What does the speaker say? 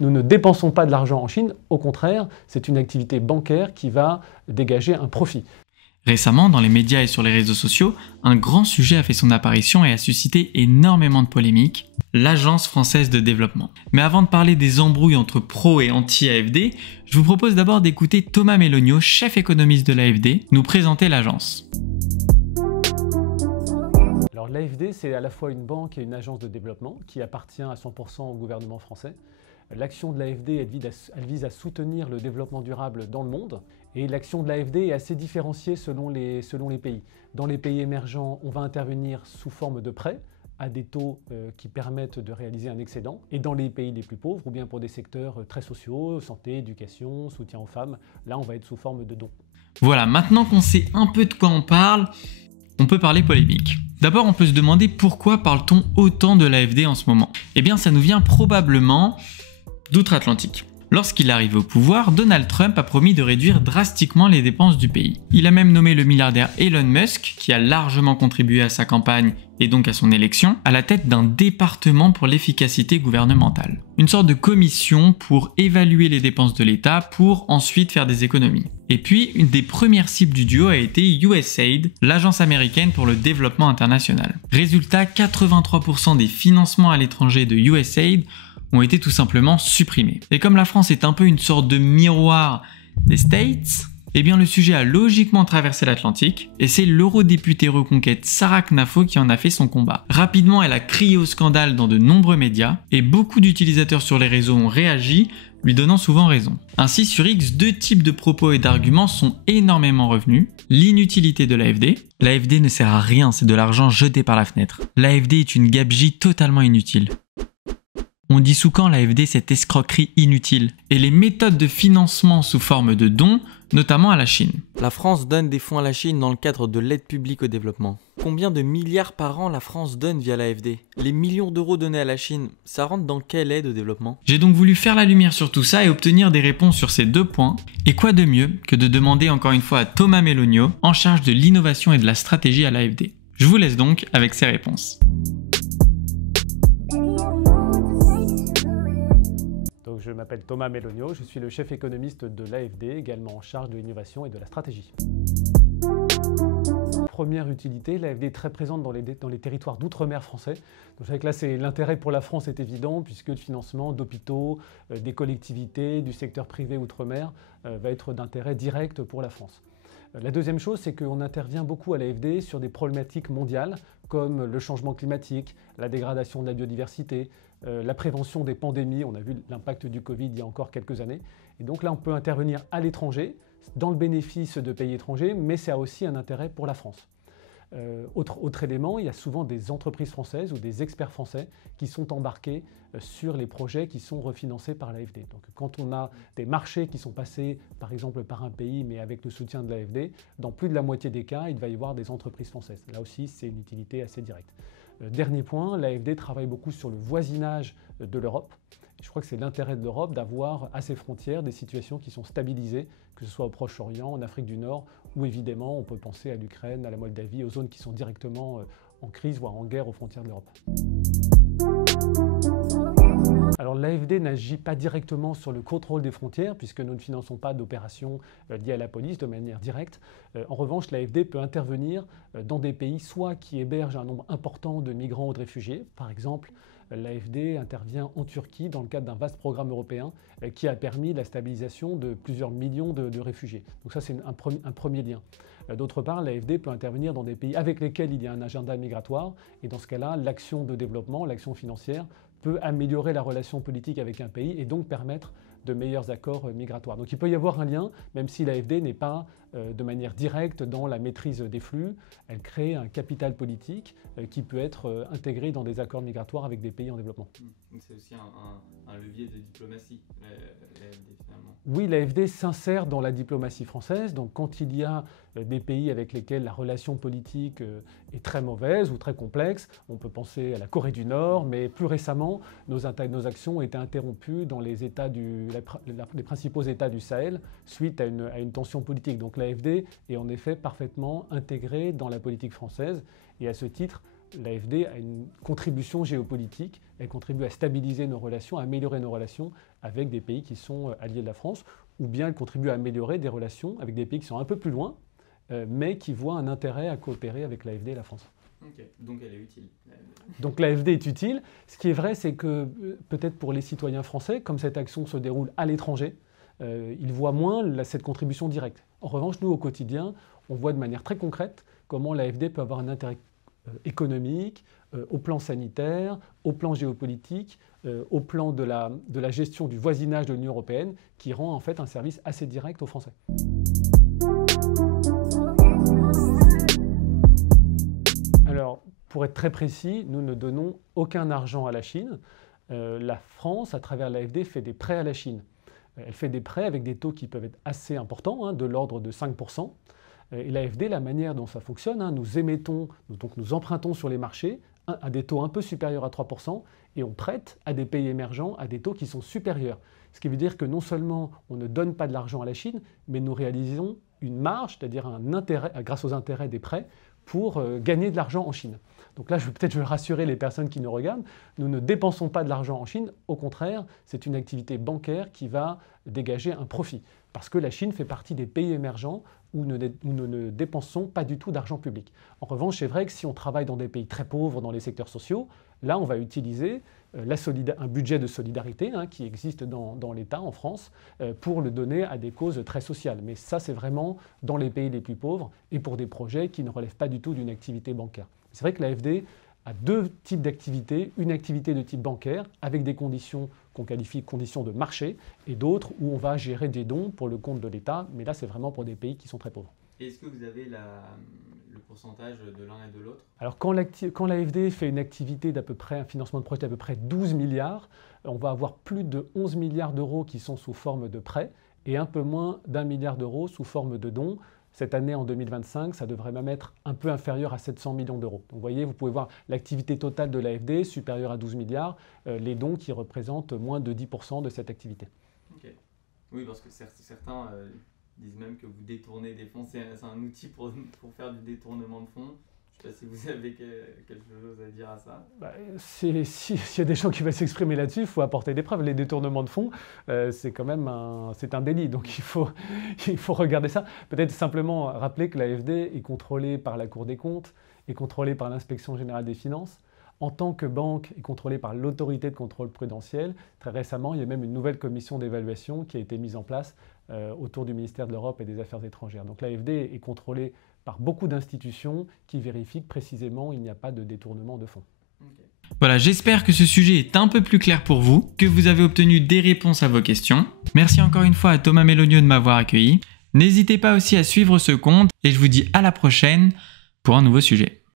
Nous ne dépensons pas de l'argent en Chine, au contraire, c'est une activité bancaire qui va dégager un profit. Récemment, dans les médias et sur les réseaux sociaux, un grand sujet a fait son apparition et a suscité énormément de polémiques, l'Agence française de développement. Mais avant de parler des embrouilles entre pro et anti-AFD, je vous propose d'abord d'écouter Thomas Melogno, chef économiste de l'AFD, nous présenter l'agence. Alors l'AFD, c'est à la fois une banque et une agence de développement qui appartient à 100% au gouvernement français. L'action de l'AFD, elle vise à soutenir le développement durable dans le monde. Et l'action de l'AFD est assez différenciée selon les pays. Dans les pays émergents, on va intervenir sous forme de prêts à des taux qui permettent de réaliser un excédent. Et dans les pays les plus pauvres, ou bien pour des secteurs très sociaux, santé, éducation, soutien aux femmes, là on va être sous forme de dons. Voilà, maintenant qu'on sait un peu de quoi on parle, on peut parler polémique. D'abord, on peut se demander pourquoi parle-t-on autant de l'AFD en ce moment? Eh bien, ça nous vient probablement d'outre-Atlantique. Lorsqu'il arrive au pouvoir, Donald Trump a promis de réduire drastiquement les dépenses du pays. Il a même nommé le milliardaire Elon Musk, qui a largement contribué à sa campagne et donc à son élection, à la tête d'un département pour l'efficacité gouvernementale. Une sorte de commission pour évaluer les dépenses de l'État pour ensuite faire des économies. Et puis, une des premières cibles du duo a été USAID, l'agence américaine pour le développement international. Résultat, 83% des financements à l'étranger de USAID ont été tout simplement supprimés. Et comme la France est un peu une sorte de miroir des States, eh bien le sujet a logiquement traversé l'Atlantique, et c'est l'eurodéputée reconquête Sarah Knafo qui en a fait son combat. Rapidement, elle a crié au scandale dans de nombreux médias, et beaucoup d'utilisateurs sur les réseaux ont réagi, lui donnant souvent raison. Ainsi, sur X, deux types de propos et d'arguments sont énormément revenus. L'inutilité de l'AFD. L'AFD ne sert à rien, c'est de l'argent jeté par la fenêtre. L'AFD est une gabegie totalement inutile. On dissout quand l'AFD cette escroquerie inutile? Et les méthodes de financement sous forme de dons, notamment à la Chine. La France donne des fonds à la Chine dans le cadre de l'aide publique au développement. Combien de milliards par an la France donne via l'AFD? Les millions d'euros donnés à la Chine, ça rentre dans quelle aide au développement? J'ai donc voulu faire la lumière sur tout ça et obtenir des réponses sur ces deux points. Et quoi de mieux que de demander encore une fois à Thomas Melogno, en charge de l'innovation et de la stratégie à l'AFD. Je vous laisse donc avec ses réponses. Je m'appelle Thomas Melogno, je suis le chef économiste de l'AFD, également en charge de l'innovation et de la stratégie. Première utilité, l'AFD est très présente dans les territoires d'outre-mer français. Donc là, l'intérêt pour la France est évident, puisque le financement d'hôpitaux, des collectivités, du secteur privé outre-mer va être d'intérêt direct pour la France. La deuxième chose, c'est qu'on intervient beaucoup à l'AFD sur des problématiques mondiales, comme le changement climatique, la dégradation de la biodiversité, la prévention des pandémies. On a vu l'impact du Covid il y a encore quelques années. Et donc là, on peut intervenir à l'étranger, dans le bénéfice de pays étrangers, mais ça a aussi un intérêt pour la France. Autre élément, il y a souvent des entreprises françaises ou des experts français qui sont embarqués sur les projets qui sont refinancés par l'AFD. Donc quand on a des marchés qui sont passés par exemple par un pays mais avec le soutien de l'AFD, dans plus de la moitié des cas, il va y avoir des entreprises françaises. Là aussi, c'est une utilité assez directe. Dernier point, l'AFD travaille beaucoup sur le voisinage de l'Europe. Je crois que c'est l'intérêt de l'Europe d'avoir à ses frontières des situations qui sont stabilisées, que ce soit au Proche-Orient, en Afrique du Nord, ou évidemment on peut penser à l'Ukraine, à la Moldavie, aux zones qui sont directement en crise, voire en guerre aux frontières de l'Europe. Alors l'AFD n'agit pas directement sur le contrôle des frontières, puisque nous ne finançons pas d'opérations liées à la police de manière directe. En revanche, l'AFD peut intervenir dans des pays soit qui hébergent un nombre important de migrants ou de réfugiés. Par exemple, l'AFD intervient en Turquie dans le cadre d'un vaste programme européen qui a permis la stabilisation de plusieurs millions de réfugiés. Donc ça, c'est un premier lien. D'autre part, l'AFD peut intervenir dans des pays avec lesquels il y a un agenda migratoire. Et dans ce cas-là, l'action de développement, l'action financière, peut améliorer la relation politique avec un pays et donc permettre de meilleurs accords migratoires. Donc il peut y avoir un lien, même si l'AFD n'est pas de manière directe dans la maîtrise des flux. Elle crée un capital politique qui peut être intégré dans des accords migratoires avec des pays en développement. C'est aussi un levier de diplomatie, l'AFD finalement. Oui, l'AFD s'insère dans la diplomatie française. Donc quand il y a des pays avec lesquels la relation politique est très mauvaise ou très complexe, on peut penser à la Corée du Nord, mais plus récemment, nos actions ont été interrompues dans les principaux États du Sahel suite à une tension politique. Donc l'AFD est en effet parfaitement intégrée dans la politique française et à ce titre l'AFD a une contribution géopolitique, elle contribue à stabiliser nos relations, à améliorer nos relations avec des pays qui sont alliés de la France, ou bien elle contribue à améliorer des relations avec des pays qui sont un peu plus loin, mais qui voient un intérêt à coopérer avec l'AFD et la France. Okay. Donc elle est utile. Donc l'AFD est utile. Ce qui est vrai, c'est que peut-être pour les citoyens français, comme cette action se déroule à l'étranger, ils voient moins cette contribution directe. En revanche, nous, au quotidien, on voit de manière très concrète comment l'AFD peut avoir un intérêt économique, au plan sanitaire, au plan géopolitique, au plan de la gestion du voisinage de l'Union européenne, qui rend en fait un service assez direct aux Français. Alors, pour être très précis, nous ne donnons aucun argent à la Chine. La France, à travers l'AFD, fait des prêts à la Chine. Elle fait des prêts avec des taux qui peuvent être assez importants, de l'ordre de 5%. Et l'AFD, la manière dont ça fonctionne, nous émettons, donc nous empruntons sur les marchés à des taux un peu supérieurs à 3% et on prête à des pays émergents à des taux qui sont supérieurs. Ce qui veut dire que non seulement on ne donne pas de l'argent à la Chine, mais nous réalisons une marge, c'est-à-dire un intérêt, grâce aux intérêts des prêts, pour gagner de l'argent en Chine. Donc là, je vais rassurer les personnes qui nous regardent, nous ne dépensons pas de l'argent en Chine, au contraire, c'est une activité bancaire qui va dégager un profit. Parce que la Chine fait partie des pays émergents où nous ne dépensons pas du tout d'argent public. En revanche, c'est vrai que si on travaille dans des pays très pauvres, dans les secteurs sociaux, là, on va utiliser un budget de solidarité qui existe dans l'État en France pour le donner à des causes très sociales. Mais ça, c'est vraiment dans les pays les plus pauvres et pour des projets qui ne relèvent pas du tout d'une activité bancaire. C'est vrai que l'AFD a deux types d'activités, une activité de type bancaire avec des conditions qu'on qualifie de conditions de marché et d'autres où on va gérer des dons pour le compte de l'État, mais là c'est vraiment pour des pays qui sont très pauvres. Est-ce que vous avez le pourcentage de l'un et de l'autre? Alors quand l'AFD fait une activité d'à peu près, un financement de projet d'à peu près 12 milliards, on va avoir plus de 11 milliards d'euros qui sont sous forme de prêts et un peu moins d'1 milliard d'euros sous forme de dons. Cette année, en 2025, ça devrait même être un peu inférieur à 700 millions d'euros. Donc vous voyez, vous pouvez voir l'activité totale de l'AFD supérieure à 12 milliards, les dons qui représentent moins de 10% de cette activité. Okay. Oui, parce que certains disent même que vous détournez des fonds. C'est un outil pour faire du détournement de fonds. Je ne sais pas si vous avez quelque chose à dire à ça. S'il y a des gens qui veulent s'exprimer là-dessus, il faut apporter des preuves. Les détournements de fonds, c'est quand même un délit. Donc il faut regarder ça. Peut-être simplement rappeler que l'AFD est contrôlée par la Cour des comptes, est contrôlée par l'Inspection générale des finances. En tant que banque, est contrôlée par l'autorité de contrôle prudentiel. Très récemment, il y a même une nouvelle commission d'évaluation qui a été mise en place autour du ministère de l'Europe et des Affaires étrangères. Donc l'AFD est contrôlée par beaucoup d'institutions qui vérifient que précisément il n'y a pas de détournement de fonds. Okay. Voilà, j'espère que ce sujet est un peu plus clair pour vous, que vous avez obtenu des réponses à vos questions. Merci encore une fois à Thomas Mélonieux de m'avoir accueilli. N'hésitez pas aussi à suivre ce compte et je vous dis à la prochaine pour un nouveau sujet.